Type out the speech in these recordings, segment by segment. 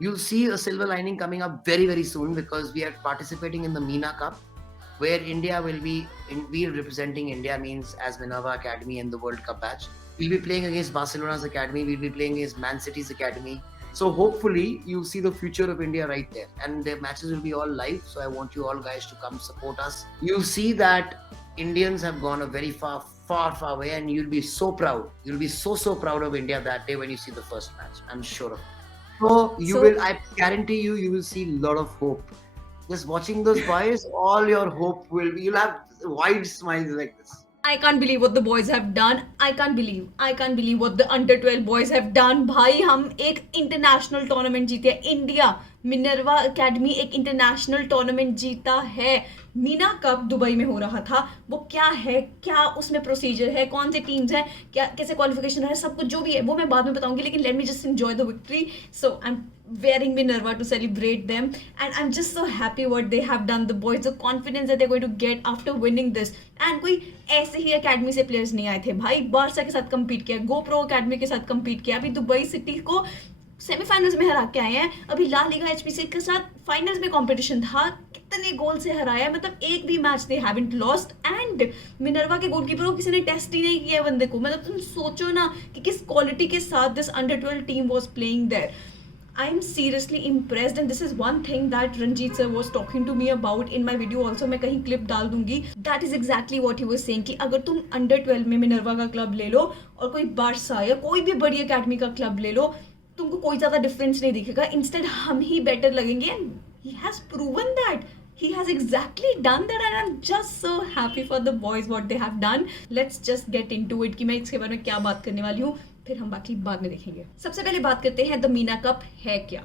You'll see a silver lining coming up very, very soon because we are participating in the MENA Cup, where India will be we representing India means as Minerva Academy in the World Cup batch. We'll be playing against Barcelona's academy. We'll be playing against Man City's academy. So hopefully you'll see the future of India right there, and the matches will be all live. So I want you all guys to come support us. You'll see that Indians have gone a very far, far, far away, and you'll be so proud. You'll be so proud of India that day when you see the first match. I'm sure of it. So you will, So I guarantee you, you will see a lot of hope. Just watching those boys, all your hope will be, you'll have wide smiles like this. I can't believe what the boys have done. I can't believe what the under 12 boys have done. भाई हम एक international tournament जीते हैं. India Minerva academy एक international tournament जीता है. Meena cup Dubai में हो रहा था. वो क्या है, क्या उसमें प्रोसीजर है, कौन से टीम्स हैं, क्या कैसे क्वालिफिकेशन है, सब कुछ जो भी है वो मैं बाद में बताऊंगी. लेकिन let me just enjoy the victory. So I am wearing Minerva to celebrate them, and I'm just so happy what they have done. The boys, the confidence that they're going to get after winning this. And कोई ऐसे ही academy से players नहीं आए थे भाई. Barça के साथ compete किया, गोप्रो एकेडमी के साथ कम्पीट किया, अभी दुबई सिटी को सेमीफाइनल्स में हरा के आए हैं. अभी ला लीगा एचपीसी के साथ फाइनल्स में कंपटीशन था, कितने गोल से हराया है. मतलब एक भी match they haven't lost. And Minerva के गोलकीपर को किसी ने टेस्ट ही नहीं किया बंदे को. मतलब तुम सोचो ना कि किस क्वालिटी के साथ this under 12 team was playing there. I'm seriously impressed, and this is one thing that Ranjit sir was talking to me about in my video also. मैं कहीं clip डाल दूंगी. That is exactly what he was saying कि अगर तुम under 12 में Minerva का club ले लो और कोई बारसा या कोई भी बड़ी अकेडमी का क्लब ले लो, तुमको कोई ज़्यादा डिफरेंस नहीं दिखेगा. इंस्टेड हम ही बेटर लगेंगे. And he has proven that. He has exactly done that, and I'm just so happy for the boys what they have done. Let's just get into it कि मैं इसके बारे में क्या बात करने वाली हूँ, फिर हम बाकी बाद में देखेंगे. सबसे पहले बात करते हैं द मीना कप है क्या.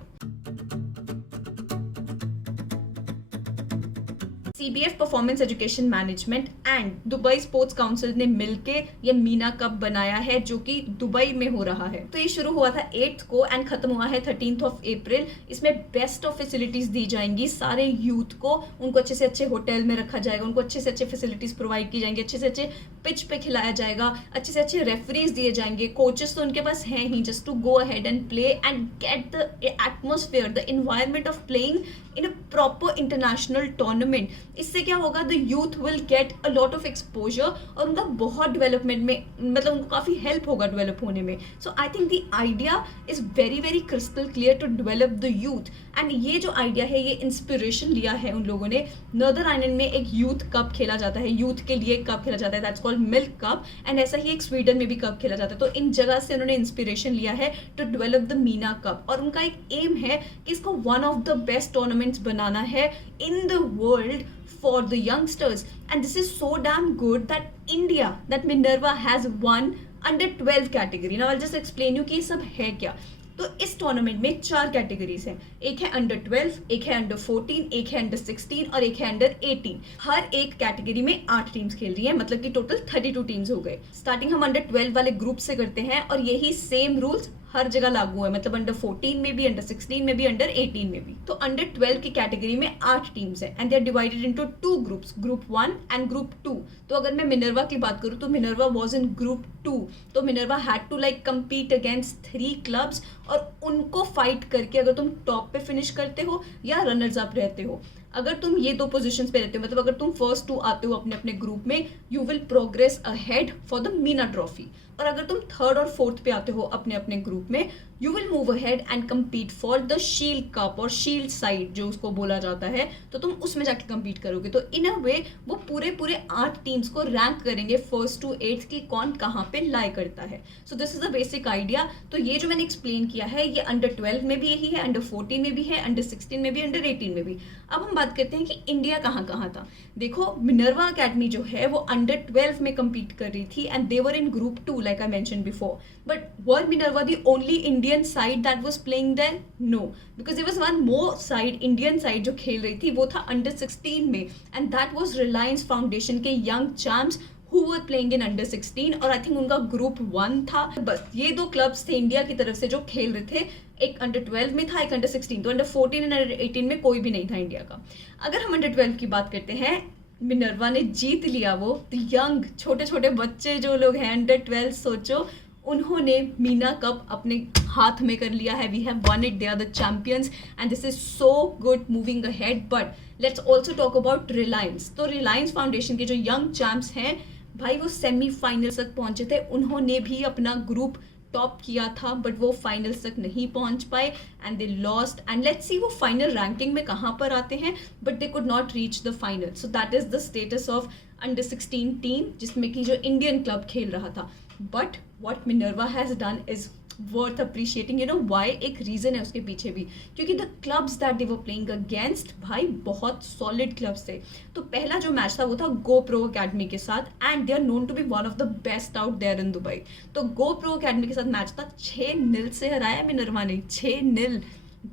CBF performance education management and Dubai sports council ने मिलके ये मीना कप बनाया है जो कि दुबई में हो रहा है. तो ये शुरू हुआ था 8th को एंड खत्म हुआ है 13th ऑफ अप्रैल. इसमें बेस्ट ऑफ फैसिलिटीज दी जाएंगी सारे यूथ को. उनको अच्छे से अच्छे होटल में रखा जाएगा, उनको अच्छे से अच्छे फैसिलिटीज प्रोवाइड की जाएंगी, अच्छे से अच्छे पिच पे खिलाया जाएगा, अच्छे से अच्छे रेफरीज दिए जाएंगे. कोचेस तो उनके पास हैं ही just to go ahead and play and get the atmosphere, the environment of playing in a proper international tournament. इससे क्या होगा, the youth will get a lot of exposure और उनका बहुत डेवलपमेंट में, मतलब उनको काफ़ी हेल्प होगा डेवलप होने में. So I think the idea is very very crystal clear to develop the youth. And ये जो आइडिया है ये इंस्पिरेशन लिया है उन लोगों ने. नॉर्दर्न आइलैंड में एक यूथ कप खेला जाता है, यूथ के लिए कप खेला जाता है, that's called milk cup. And ऐसा ही एक स्वीडन में भी कप खेला जाता है. तो इन जगह से उन्होंने इंस्पिरेशन लिया है to develop the Meena cup. और उनका एक एम है कि इसको one of the best tournaments बनाना है in the world for the youngsters. And this is so damn good that India, that Minerva has won under 12 category. Now I'll just explain you कि ये सब है क्या. तो इस टूर्नामेंट में 4 कैटेगरीज हैं. एक है अंडर 12, एक है अंडर 14, एक है अंडर 16 और एक है अंडर 18. हर एक कैटेगरी में 8 टीम्स खेल रही हैं, मतलब कि टोटल 32 टीम्स हो गए. स्टार्टिंग हम अंडर 12 वाले ग्रुप से करते हैं और यही सेम रूल्स हर जगह लागू है, मतलब अंडर 14 में भी, अंडर 16 में भी, अंडर 18 में भी. तो अंडर 12 की कैटेगरी में 8 टीम्स हैं and they are divided into 2 groups, group 1 and group 2. तो अगर मैं मिनर्वा की बात करूं तो मिनर्वा वाज इन ग्रुप 2. तो Minerva had to like compete against 3 clubs और उनको फाइट करके अगर तुम टॉप पे फिनिश करते हो या रनर्स अप रहते हो, अगर तुम ये 2 पोजीशंस पे रहते हो, मतलब अगर तुम फर्स्ट 2 आते हो अपने अपने ग्रुप में, you will progress ahead for the Meena trophy. और अगर तुम 3rd और 4th पे आते हो अपने अपने ग्रुप में, you will move ahead and compete for the shield cup और शील्ड साइड जो उसको बोला जाता है. तो तुम उसमें जाके कम्पीट करोगे. तो इन अ वे वो पूरे 8 टीम्स को रैंक करेंगे 1st to 8th की कौन कहाँ पे लाई करता है. सो this is the basic idea. तो ये जो मैंने एक्सप्लेन किया है ये अंडर 12 में भी यही है, अंडर 14 में भी है, अंडर 16 में भी, अंडर 18 में भी. अब हम बात करते हैं कि इंडिया कहाँ कहाँ था. देखो मिनर्वा अकेडमी जो है वो अंडर 12 में कम्पीट कर रही थी and they were in group 2 like I mention before. But were Minerva the only Indian side that was playing there? No, because there was one more side, Indian side जो खेल रही थी वो था अंडर 16 में and that was Reliance Foundation के young champs who were playing in under 16 और I think उनका ग्रुप 1 था. बस ये 2 क्लब्स थे इंडिया की तरफ से जो खेल रहे थे. एक अंडर 12 में था, एक अंडर 16. तो अंडर 14 एंड अंडर 18 में कोई भी नहीं था इंडिया का. अगर हम अंडर 12 की बात करते हैं, मिनर्वा ने जीत लिया वो. यंग छोटे छोटे बच्चे जो लोग हैं अंडर 12, सोचो उन्होंने मीना कप अपने हाथ में कर लिया है. We have won it, they are the champions and this is so good moving ahead. But let's also talk about Reliance. तो रिलायंस फाउंडेशन के जो यंग चैंप्स हैं भाई, वो सेमीफाइनल तक पहुंचे थे. उन्होंने भी अपना ग्रुप टॉप किया था बट वो फाइनल्स तक नहीं पहुंच पाए and they lost. And let's see वो फाइनल रैंकिंग में कहाँ पर आते हैं, but they could not reach the final. So that is the status of under 16 team जिसमें कि जो इंडियन क्लब खेल रहा था. But what Minerva has done is worth appreciating. You know why, एक रीजन है उसके पीछे भी, क्योंकि the clubs that they were playing against भाई बहुत सॉलिड क्लब्स थे. तो पहला जो मैच था वो था गो प्रो अकेडमी के साथ and they are known to be one of the best out there in Dubai. तो गो प्रो अकेडमी के साथ मैच था, 6-0 से हराया मिनर्वा ने, 6-0.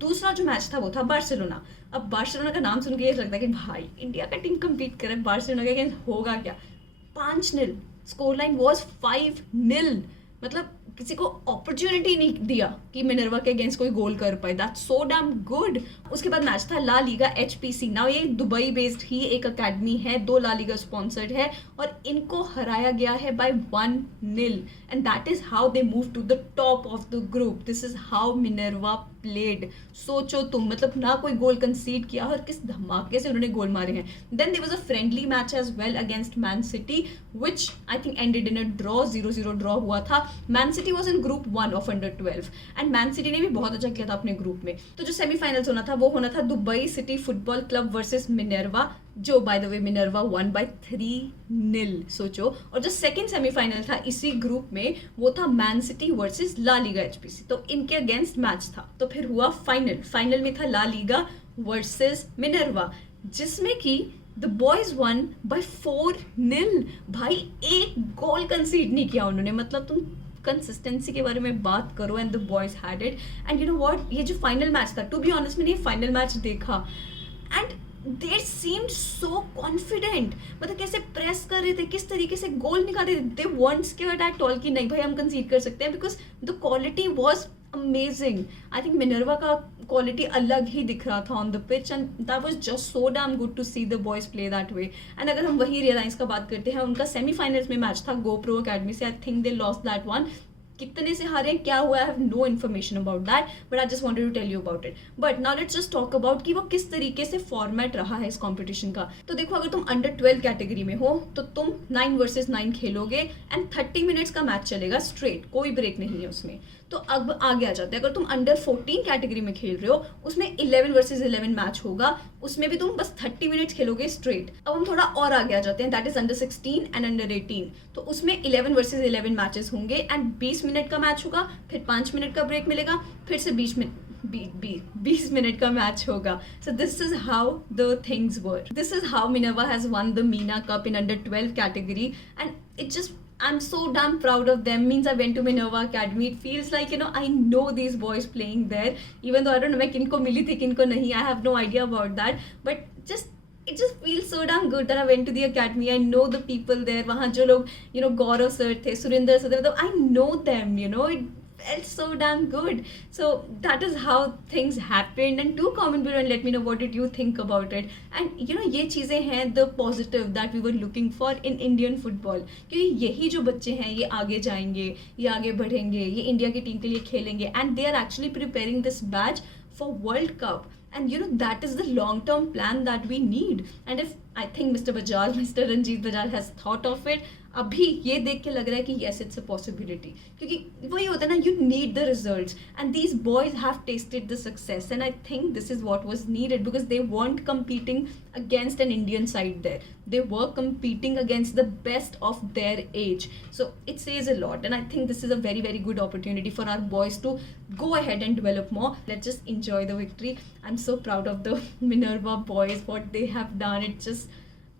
दूसरा जो मैच था वो था बार्सिलोना. अब बार्सिलोना का नाम सुन के ये लगता है कि भाई इंडिया का टीम कम्पीट करे बार्सिलोना के अगेंस्ट, होगा क्या. 5-0, स्कोर लाइन वॉज 5-0. मतलब किसी को अपॉर्चुनिटी नहीं दिया कि मिनर्वा के अगेंस्ट कोई गोल कर पाए. That's so damn good. उसके बाद मैच था ला लीगा HPC. नाउ ये दुबई बेस्ड ही एक अकेडमी है, 2 ला लीगा स्पॉन्सर्ड है और इनको हराया गया है by 1-0 and that is how they move to the top of the group. This is how Minerva played. सोचो तुम, मतलब ना कोई गोल कंसीड किया और किस धमाके से उन्होंने गोल मारे हैं. Then there was a friendly match as well against Man City which I think ended in a draw. 0-0 draw हुआ था. Man City was in group 1 of under 12 and Man City ने भी बहुत अच्छा किया था अपने ग्रुप में. तो जो सेमीफाइनल्स होना था वो होना था Dubai city football club versus Minerva, जो by the way Minerva won by 3-0. सोचो. और जो सेकंड सेमीफाइनल था इसी ग्रुप में वो था Man City versus La Liga HPC. तो इनके अगेंस्ट मैच था. तो फिर हुआ फाइनल में था ला लीगा वर्सेस मिनर्वा जिसमें कि द बॉयज वन बाय 4-0. भाई एक गोल कंसीड नहीं किया उन्होंने. मतलब तुम कंसिस्टेंसी के बारे में बात करो and the boys had it. And you know what, ये जो फाइनल मैच था, टू बी ऑनेस्ट मैंने ये फाइनल मैच देखा and they seemed so confident. मतलब कैसे प्रेस कर रहे थे, किस तरीके से गोल निकाल रहे थे. they weren't scared at all कि नहीं भाई हम कंसीड कर सकते हैं, because the quality was amazing. I think Minerva का क्वालिटी अलग ही दिख रहा था on the pitch and that was just so damn good to see the boys play that way. And अगर हम वही रियलाइंस का बात करते हैं, उनका सेमीफाइनल्स में मैच था गो प्रो अकेडमी से. I think they lost that one. कितने से हारे, क्या हुआ, I have no information about that, but I just wanted to tell you about it. But now let's just talk about कि वो किस तरीके से फॉर्मेट रहा है इस कंपटीशन का. तो देखो, अगर तुम अंडर 12 कैटेगरी में हो तो तुम 9 वर्सेस 9 खेलोगे एंड 30 मिनट्स का मैच चलेगा स्ट्रेट, कोई ब्रेक नहीं है उसमें. तो अब आगे आ जाते हैं, अगर तुम अंडर 14 कैटेगरी में खेल रहे हो उसमें 11 वर्सेस 11 मैच होगा, उसमें भी तुम बस 30 मिनट्स खेलोगे स्ट्रेट. अब हम थोड़ा और आगे आ जाते हैं, that is under 16 and under 18. तो उसमें 11 वर्सेस 11 मैचेस होंगे एंड 20 मिनट का मैच होगा, फिर 5 मिनट का ब्रेक मिलेगा, फिर से 20 मिनट का मैच होगा. सो this is how the things were. This is how Minerva has one the Meena cup in under 12 category and it just, I'm so damn proud of them. Means I went to Minerva Academy. It feels like, you know, I know these boys playing there. Even though I don't know मैं किनको मिली थी किनको नहीं, I have no idea about that. But it just feels so damn good that I went to the academy. I know the people there. वहाँ जो लोग, you know, Gaurav sir थे, Surendra sir थे, I know them. You know, it felt so damn good. So that is how things happened. And do comment below and let me know what did you think about it. And you know, ये चीज़ें हैं the positive that we were looking for in Indian football. क्योंकि यही जो बच्चे हैं ये आगे जाएंगे, ये आगे बढ़ेंगे, ये इंडिया की टीम के लिए खेलेंगे. And they are actually preparing this batch for World Cup. And you know, that is the long term plan that we need. And if I think Mr. Ranjit Bajaj has thought of it, अभी ये देख के लग रहा है कि yes, it's a possibility. क्योंकि वही होता है ना, you need the results and these boys have tasted the success and I think this is what was needed because they weren't competing against an Indian side there. They were competing against the best of their age. So it says a lot and I think this is a very, very good opportunity for our boys to go ahead and develop more. Let's just enjoy the victory. I'm so proud of the Minerva boys, what they have done. It's just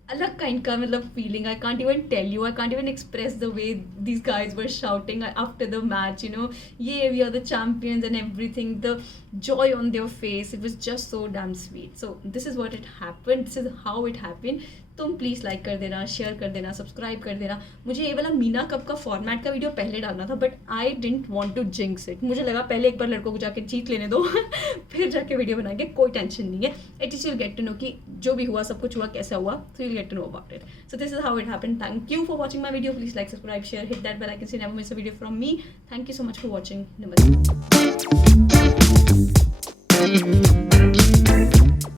अलग kind का मतलब feeling. I can't even tell you, I can't even express the way these guys were shouting after the match, you know, ये we are the champions and everything, the joy on their face, it was just so damn sweet. So this is what it happened, this is how it happened. तुम please like कर देना, share कर देना, subscribe कर देना। मुझे ये वाला मीना कप का फॉर्मेट का वीडियो पहले डालना था, but I didn't want to jinx it. मुझे लगा पहले एक बार लड़कों को जाके जीत लेने दो फिर जाके वीडियो बनाएंगे, कोई टेंशन नहीं है। At least you get to know कि जो भी हुआ, सब कुछ हुआ, कैसा हुआ, so you get to know about it. So this is how it happened. Thank you for watching my video. Please like, subscribe, share, hit that bell icon so never miss a video from me. Thank you so much for watching. नमस्ते।